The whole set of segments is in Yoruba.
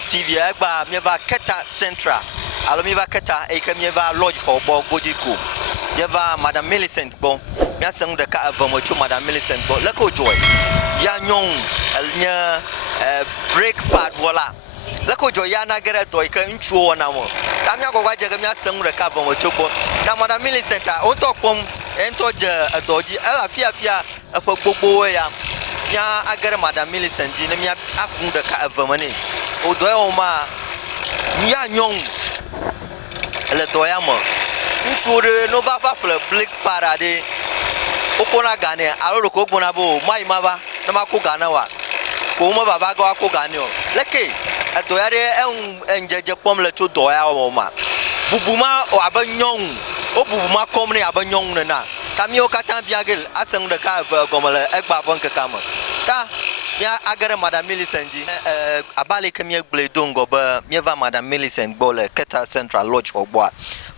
Everlove TV egba mieva Keta Central alo mieva Keta eke mieva lodge for bo godiko mieva Madam Millicent bo mia sang de ka avamocho Madam Millicent bo leko joy ya nyon nya break pad wala leko joy ya na gere do ike nchuo na mo ta mia go gwaje mia sang de ka avamocho bo na Madam Millicent o to pom ento je adoji ala fia gbogbo ya ya agare Madam Millicent ji na mi afun de ka avamani o do e ma mi anyon le do ya mo nfure no ba black parade o kona gane aro ko gbona bo mai ma ba na ma ko gana wa ko mo baba ga ko gane o leke do ya re enjeje pom le to do ya o ma bubuma o abanyon o bubuma kom ne abanyon na Kamio katan biagel asang de ka gomale egba bon kama ta ya agare Madam Millicent ji abale kemie bledon go ba mieva Madam Millicent bole Keta Central Lodge ogboa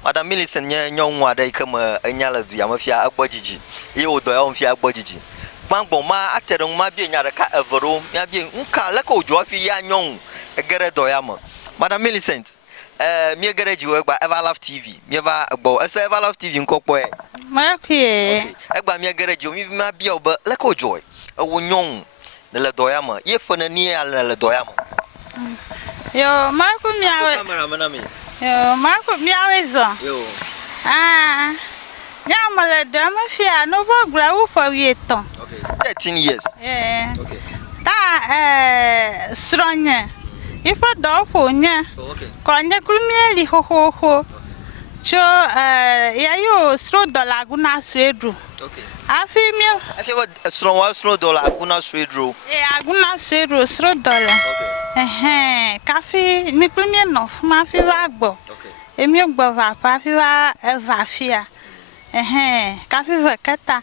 Madam Millicent nye nyonwa dai kama enyala du ya mafia agbojiji ye odo ya mafia agbojiji gbangbo ma aterun ma bi nyara ka evoro ya bi nka leka ojo afi ya nyon egere do ya mo Madam Millicent mi garage wo gba Everlove TV mi ba gbo ese Everlove TV nkokpo e Marquie egba mi garage mi ma bia oba like ojoy wo nyon de le doya ma ye fo na ni ala le doya ma yo Marco mi awe camera mana mi yo Marco mi awe zo yo ya ma le do ma fia no bo gra wo for wi ton okay 13 years okay ta stronye ifa do fo nya okay konye kulmieli ho so ya yo $1 aguna swedru okay afi what $1 aguna swedru aguna swedru $1 okay kafi mi kulmie no fuma fi wa gbo okay emi gbo va pa fi wa eva fia kafi va Keta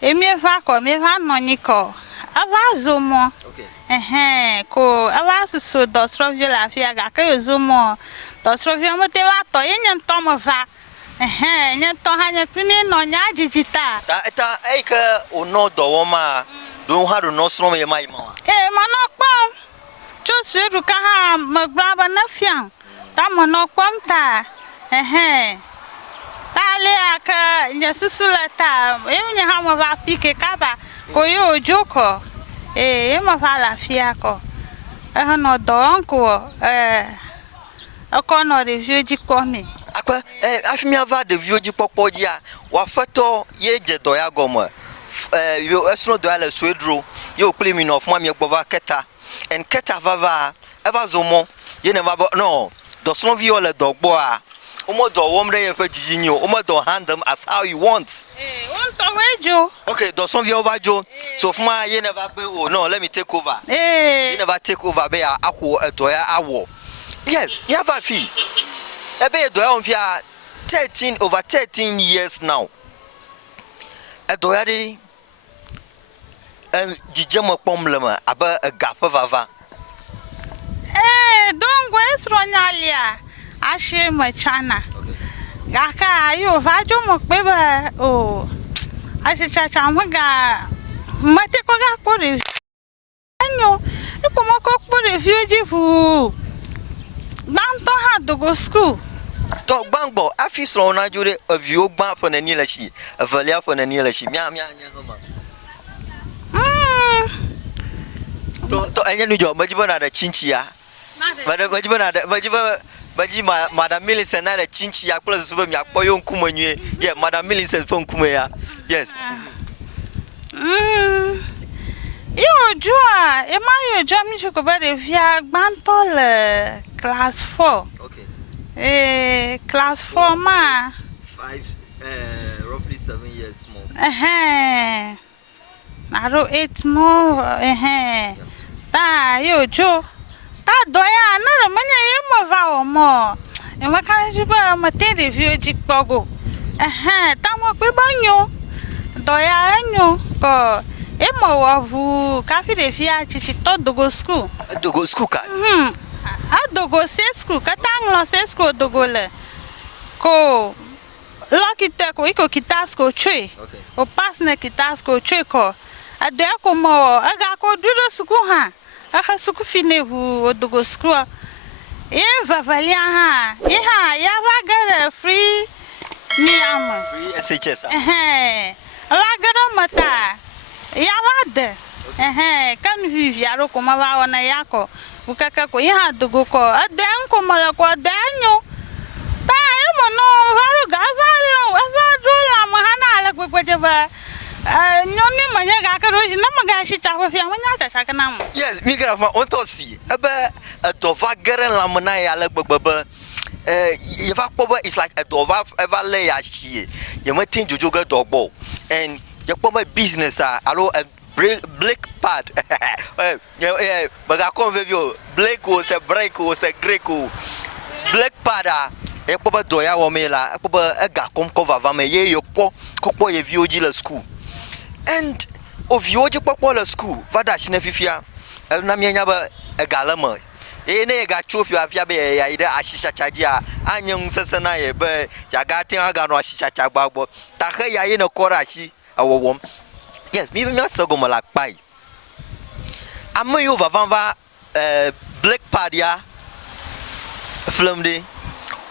emi va ko mi va no ni ko ava zomo okay ko ava so do strovie la fia ga ka zomo do strovie mo te wa to yen to mo va yen to ha nya primi no nya jijita ta eke ono do wo ma do ha do no sro ye mai ma mo no pom jo sweru ka ha magba ba na fian ta mo no pom ta ta le aka nya susula ta e nya ha mo va pike ka ba ko yo joko e mo va la fia ko no donko akono review ji komi akwa afimi ava de view popo ji a wa fato ye je do ya gomo yo esno do ala swedro ye okule mi no of ma mi gbova Keta en Keta vava eva zomo ye ne va no do sno view le do gbo a omo do womre ye fa jijinyo omo do hand them as how you want want to wejo okay do sno view over jo so fuma ye never be oh no let me take over you never take over be akwo do ya awo yes you have a fee ebe do ya on fia 13 years now do ya di jijemo pomlema aba gafa vava don go esronyalia ashe machana gaka yo vajo mo pe ba o ashe chacha mo ga mate ko ga ko re anyo e ko mo ko po review ji fu banto ha dogo school to gbangbo afisro na jure avio gba for na ni la shi avalia for na ni la shi mia nya homa to anya nu jo majiba na da chinciya majiba Madam Millicent na da chinciya kula su ba mi akpoyo nkumanwe yeah Madam Millicent fo nkume ya yes yo joa e ma yo joa mi ko ba de via gbantol class 4 okay class 4 ma 5 roughly 7 years more naro 8 more ta yo jo ta doya na re manya ye mo va o mo e ma kan ji ba ma te review ji pogo ta mo pe banyo doya anyo ko e mo wa vu ka fi de fia chichi to dogo school ka dogo se school ka tanglo se school dogo le ko lokite ko iko kitasko chui o pass na kitasko chui ko ade ko mo aga ko duro school ha aka suku fine hu odogo school ye vavalia ha ye ha ya ba get free me am free SHS wa get mata ya ba de kan vivi aro ko ma ba wona yako ukaka ko ya dogo ko aden ko mala ko danyo ta e mo no varu ga va do la mo hana ala gbegbeje ba nyoni manya ga ka roji na maga shi cha fi amanya ta saka na mo yes mi gra ma on to si ebe to va geren la mona ya ala gbegbe you va power is like a dova ever lay a she you might think jojo get dogbo and you power business alo Black pad baga convivio Black o se break o se greco Black pad e power doya wo me la power e ga kom cover va me ye yo ko ye vioji la school and of vioji popo la school va da shine fifia na me nya ba e galama ne ga chofi afia be ya ide ashisha chaji a anyun sesena ye be ya ga tin aga no ashisha chagbagbo ta he ya ye no korashi awowom yes me asogo mo la pai amoyo vavanva black pad ya film de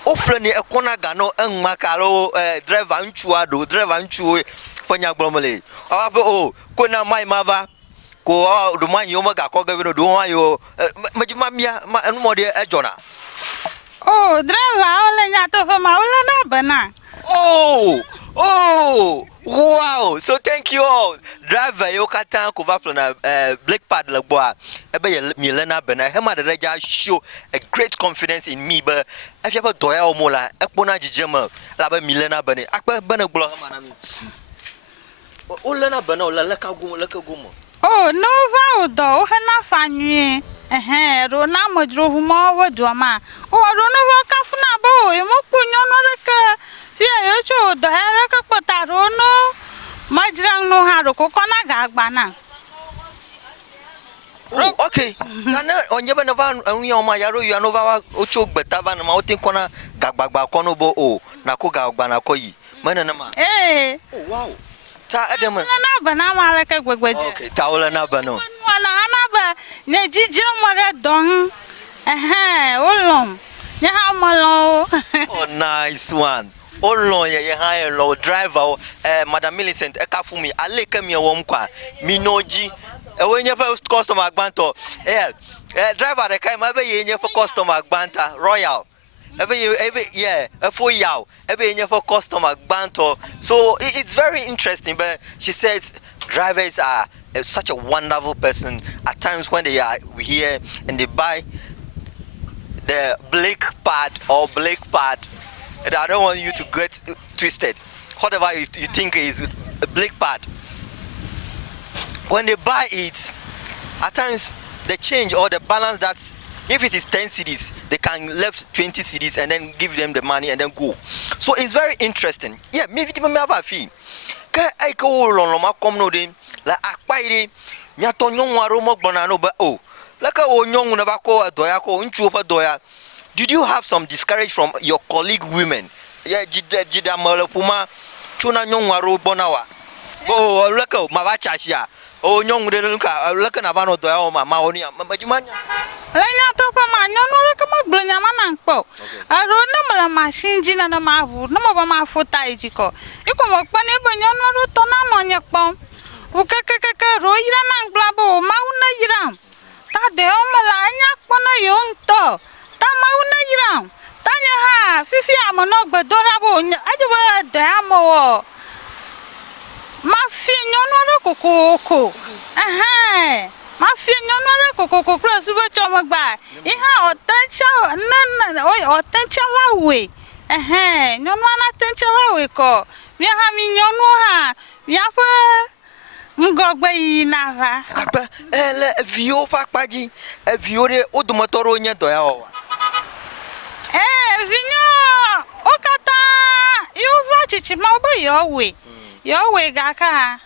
o film ni e kona ga no enma kalo driver nchu fanya glomole abe o kona mai mava ko do man yo maga ko ga do wan yo majima mia mo de ejona oh driver ole nya to fa ma ole na bana oh wow so thank you all driver yo katan ko va plan black pad la boa ebe ye milena bana he ma de ja show a great confidence in me but if you do ya o mo la ekpona jijema la ba milena bana akpa bana glo ha mana mi o le na bana o la ka gumo oh no va do o na fanyi ro na modro humo wo do ma o ro no va ka funa bo e mo kunyo no reka ya yo cho do ha ka pota ro no majrang no ha ro ko kona ga gba na oh okay na onye ba na va onye ma ya ro you no va o cho gbeta va na ma o tin kona gagbagba kono bo o na ko ga gba na ko yi mana na ma oh wow ta adam na ba na ma la ka gbegbeje okay ta ola na ba no na ba ne jije mo re don olom ya ha mo lo oh nice one olon ye ha lo driver madam Millicent e ka fun mi ale ka mi wo mkwa mi noji e we nye fa customer agbanto driver de kai ma be ye nye fa customer agbanta royal for yaw for customer banter. So it's very interesting, but she says drivers are such a wonderful person. At times when they are here and they buy the black pad, and I don't want you to get twisted. Whatever you think is a black pad, when they buy it, at times they change or the balance that. If it is 10 cedis, they can left 20 cedis and then give them the money and then go. So it's very interesting. Yeah, maybe me have a fee. I go on my community, like Akpaide, Yaton Waro Mogbonano, but like a young Navako, a doyako, unchupa doya. Did you have some discourage from your colleague women? Yeah, Jida Malapuma, Chuna Waro Bonawa. Oh, look, Mavachashia. Oh, young look at Navano doya, Maoni, Majimania. Lanya to pa ma nyo no ka magblanya ma nanpo aro na mala machine ji na ma hu no ma ba ma fota ejiko iko mo pa ne ba nyo no ro to na no nya pon u ka ro yira na ngla bo ma hu na yira ta de o mala nya po na yo nto ta ma hu na yira ta nya ha fifi amo no gbedora bo nya aje ba da mo wo ma fi nyo no ro kokoko ma fi nyonore kokoko plus bo chomo gba iha otancha na otancha wa we nyono na tancha wa we ko mi ha mi nyono ha mi afa ngogbe yi na va apa ele vio pakpaji vio de odumotoro nya do ya o vinyo okata yo va chichi ma obo yo we ga ka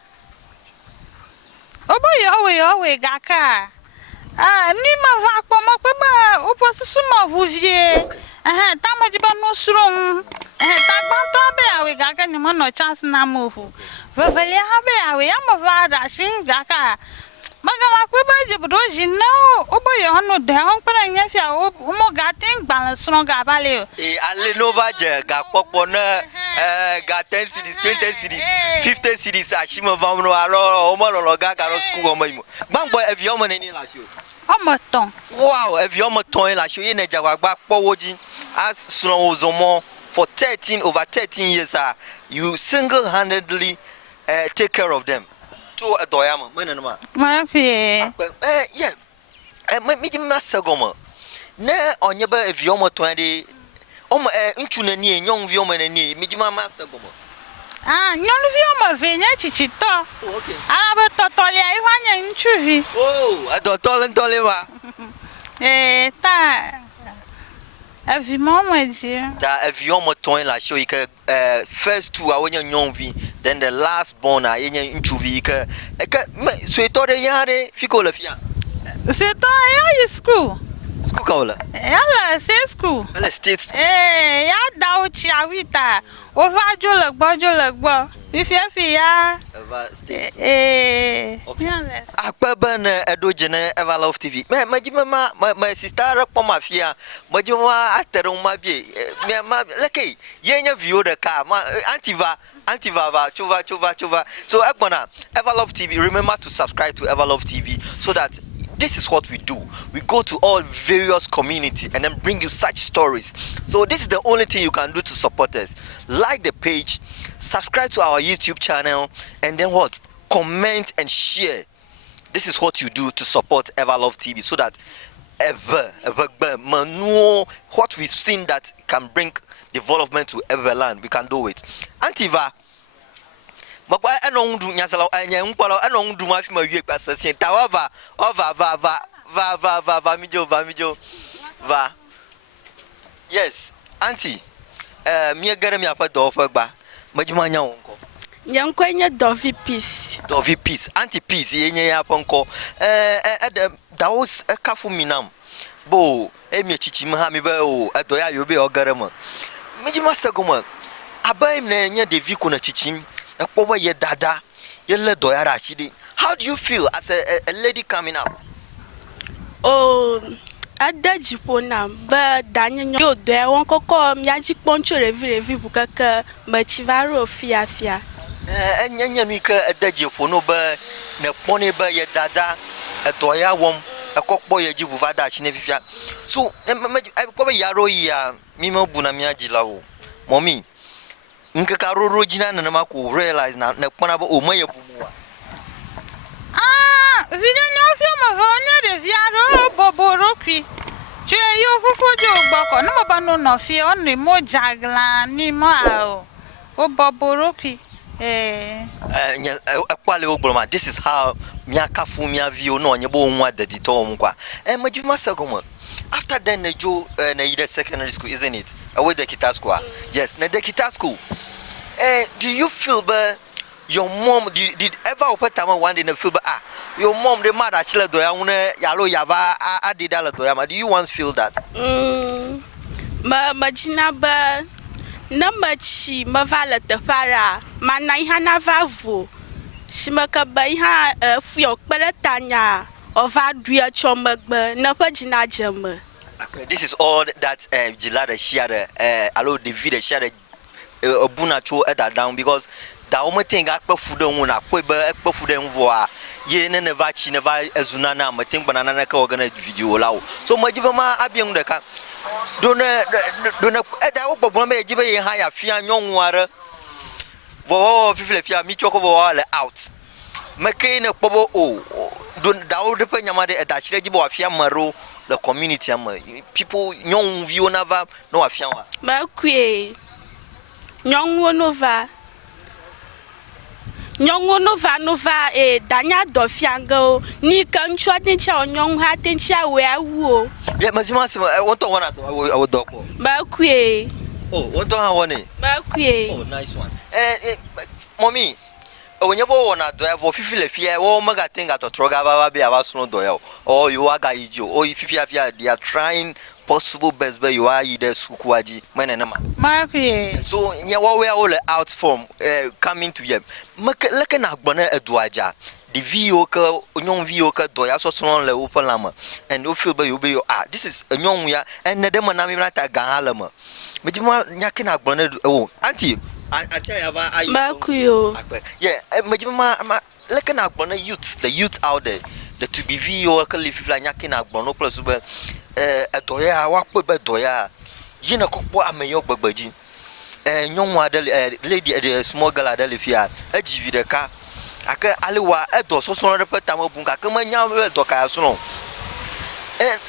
obo yo we gaka ni ma va po mo pe ba o po susu mo vuvie ta ma jiba no suru ta gbanto be awe gaka ni mo no chance na mo hu vavele ha be awe ya mo va da shin gaka Magama kweba broji no obo ye hono de hon para nya fia o mo ga ten balance no ga bale. Ale nova je ga popo na ga 10 cities 20 cities 50 cities ashima vam no aro o mo lo ga ro school o mo imo gbangbo evi o mo ni la show O mo ton. wow evi o mo ton la show ye na jagwa gba powoji as suno ozomo for 13 years you single-handedly take care of them to adoyama menene ma Marafi. yeah me di masagoma na onye ba evi o mo ton de o mo nchu na ni enyon vi o mo na ni me di masagoma Ah, nyonu vi o mo ve nya chichi to. okay Ah, be totoli ai hwanya nchu vi. oh adotole wa Ta. Avi mo di. da evi o mo ton la show ike first two a wonya nyon vi then the last born a yenya nchu vi ike so itore yare fiko la fia Se to ya school. school kaola Yala se school. well state Ya da o chi awita. O va jo le gbo. Fi ya. state Yala. akpaba na edoje na Everlove TV my sister kpọ ma fia majima atere ma bi ma leke yenya view the car ma antiva ba chuva so egbona Everlove TV remember to subscribe to Everlove TV so that this is what we do. We go to all various community and then bring you such stories. So this is the only thing you can do to support us. Like the page, subscribe to our YouTube channel, and then what? Comment and share. This is what you do to support Everlove TV so that what we've seen that can bring development to Everland, we can do it. Antiva Makwa enondu nyasala anya nkwalo enondu mafi ma wie pasase tawava va mijo va yes auntie mi gare mi apa do fa gba majuma nya wonko Nyanko nye Dovi Peace auntie peace yenye ya ponko daos kafu minam bo emi chichi ma mi ba o edo ya yobe o gare mo majuma sagoma abai na nya devi ko na chichim ekpowa ye dada ye le doyara ashidi. How do you feel as a lady coming up? Oh, ada jipona ba danya yo do e won kokko mi aji poncho revi bukaka ma chivaro fia Enya mi ka ada jipono ba na pone ba ye dada doya wom ekokpo ye jibu vada ashine fifia. So ekpowa yaro ya mi ma bu na mi ajilawo. Mommy nke ka roro jina na ma ko realize na kpona ba o maye bumuwa Vina no fi mo vonya de viaro boboro kwi. Che yo fufu de ogboko na mo ba no fi o ni mo jagla ni mo o boboro kwi. Akwale ogboma. This is how mi akafu mi avio no onye bo nwa daddy to omkwa. Majima sagoma. After then na ida secondary school, isn't it? Away the guitar school. Yes, na the guitar school. Do you feel your mom did ever open time one day in the feel your mom the mother actually do ya yalo yava adidala do ya? Do you once feel that? Majina ba na machi mavala te para mana iha na vavo shimaka ba iha fuyo kperetanya ova dua chomagba na pajina jema. This is all that Jilada shared allo David shared obuna cho eda down because the only thing akpa food on akpa ba food envo a ye ne never chi never ezuna na matin banana na ka organize video lawo so majiba ma abieng de ka dona eda wo gbogbo ma ejiba ye ha ya fia nyonware wo fifile fia mi choko wo all out make ne kpobo o don dawo de pe nyama de eda chire jiba wa fia maro the community am people nyong view never no wa fia wa Ma kwe nyongo nova danya do fiango ni kan chwa tin cha nyong ha tin cha we awu yeah mazima se won to wana do do ko ba kwe oh won to ha woni ba kwe oh nice one mommy onye bo wona do e vo fifile fie wo maga tinga to troga baba be aba suno do e oh you aga ijo oh fifia they are trying possible best but you are either sukuaji menenema Marky. so nya what we are all out from coming to them make na agbona eduaja the video ka nyong video ka do ya so so le wo lama and o feel be you be this is a nyong ya and na dem na me na ta ga halama me jima nyake na agbon na oh auntie atia ya ba ayi Bakuyo. yeah me jima ma like na agbon na youth the youth out there the to be video ka live la nyake na agbon no plus be do ya wa pe do ya yina kokpo ameyo gbagbaji nyong wa de lady the small girl adele fia ajivi de ka aka aliwa edo so so repeta mo bunka ka manya edo ka so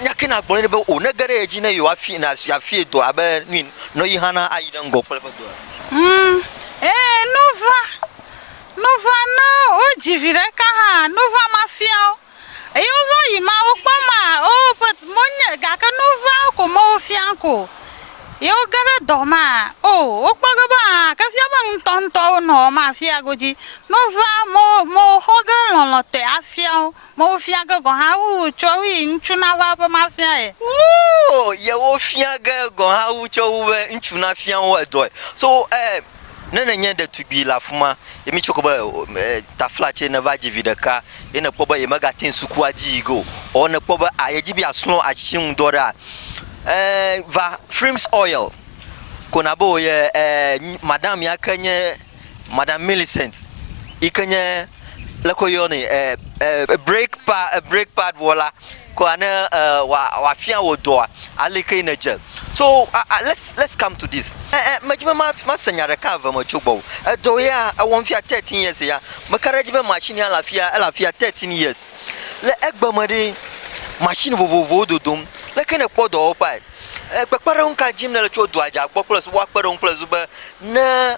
nyake na agbon be o na gare eji na yo afi na afi do abe ni no yi hana ayida ngo pele do nova no o jivire ka ha nova mafia yo va yi ma o pa ma o but monya ga ka nova ko mo fianko yo gare do ma o pa ga ba ka fia ba tonto no ma fia goji nova mo hoga lo te afia mo fia ga go ha u cho wi nchuna va ba ma fia ye wo fia ga go ha u cho wi nchuna fia wo do so nene nyende to be la fuma emi chokoba ta flache na va jivi de ka ene poba e magatin suku aji go ona poba ayeji bi asono achin dora va Frims oil konabo ye madam ya kanye madam Millicent ikanye lakoyoni break pad voila ko ana wa fia wo do alike na gel. So let's come to this. Majima ma senya recover ma chugbo. Do ya I want fia 13 years ya. Makaraji be machine ala fia 13 years. Le egba mari machine vovovo dodom. Le kene podo opa. Pekpare unka gym na le cho do aja gbo plus wa pere un plus be na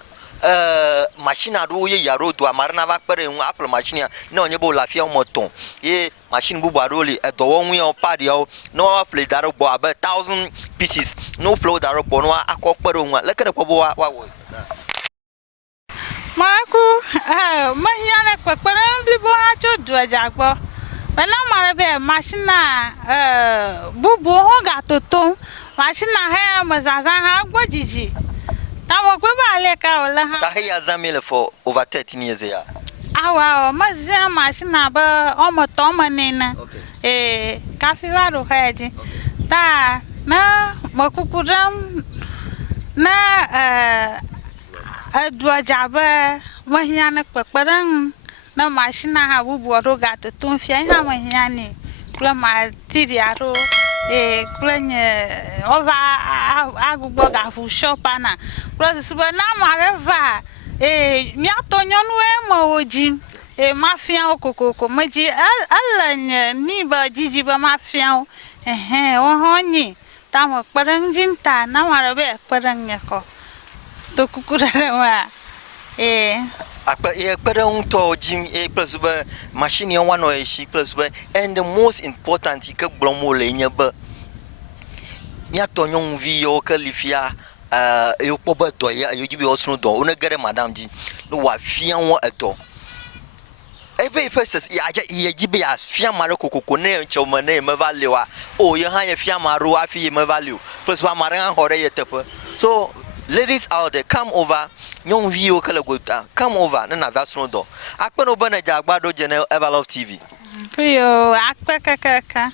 machine ado ye yaro do amarna va pere un apple machine na onye bo la fia moton. Ye machine bubu adoli do won wi on pad yo no wa play daro bo about 1000 pieces no flow daro bo no akokpere un le kene kwobo wa wo Maku mahiane pekpere bibo ha cho do aja gbo bana mare be machine bubu ho ga toto machine ha mazaza ha gbo jiji tawo gbe ba le ka ola ha ta he azamile for over 13 years ya awa mazia machine ba o moto manena kafi waro haji ta na makukuram na adwa jaba mahiane pekperan na machine ha bubu ro ga toto fia ha mahiane kula ma tiriaro kula nye ova agugbo ga fu shop ana plus suba na mareva mi atonyonu mo oji mafia okokoko meji alanya ni ba jiji ba mafia o honyi tamo paranjinta na marebe paranyako to kukurare wa akpa ye pere un to gym plus ba machine yon one or she plus ba and the most important ke gblomo le nya ba mi atonyon vi yo ke lifia yo poba do ya yo jibi osunu do una gere madam ji no wa fian won eto ebe person ya ja ye jibi ya fian mare kokoko ne nchoma ne me value wa o ye han ye fian maro afi ye me value plus ba mare han hore ye tepo. So ladies out there, come over nyong video kala gota come over na vasno do akpe no bana ja agbado channel Everlove TV yo akpe kaka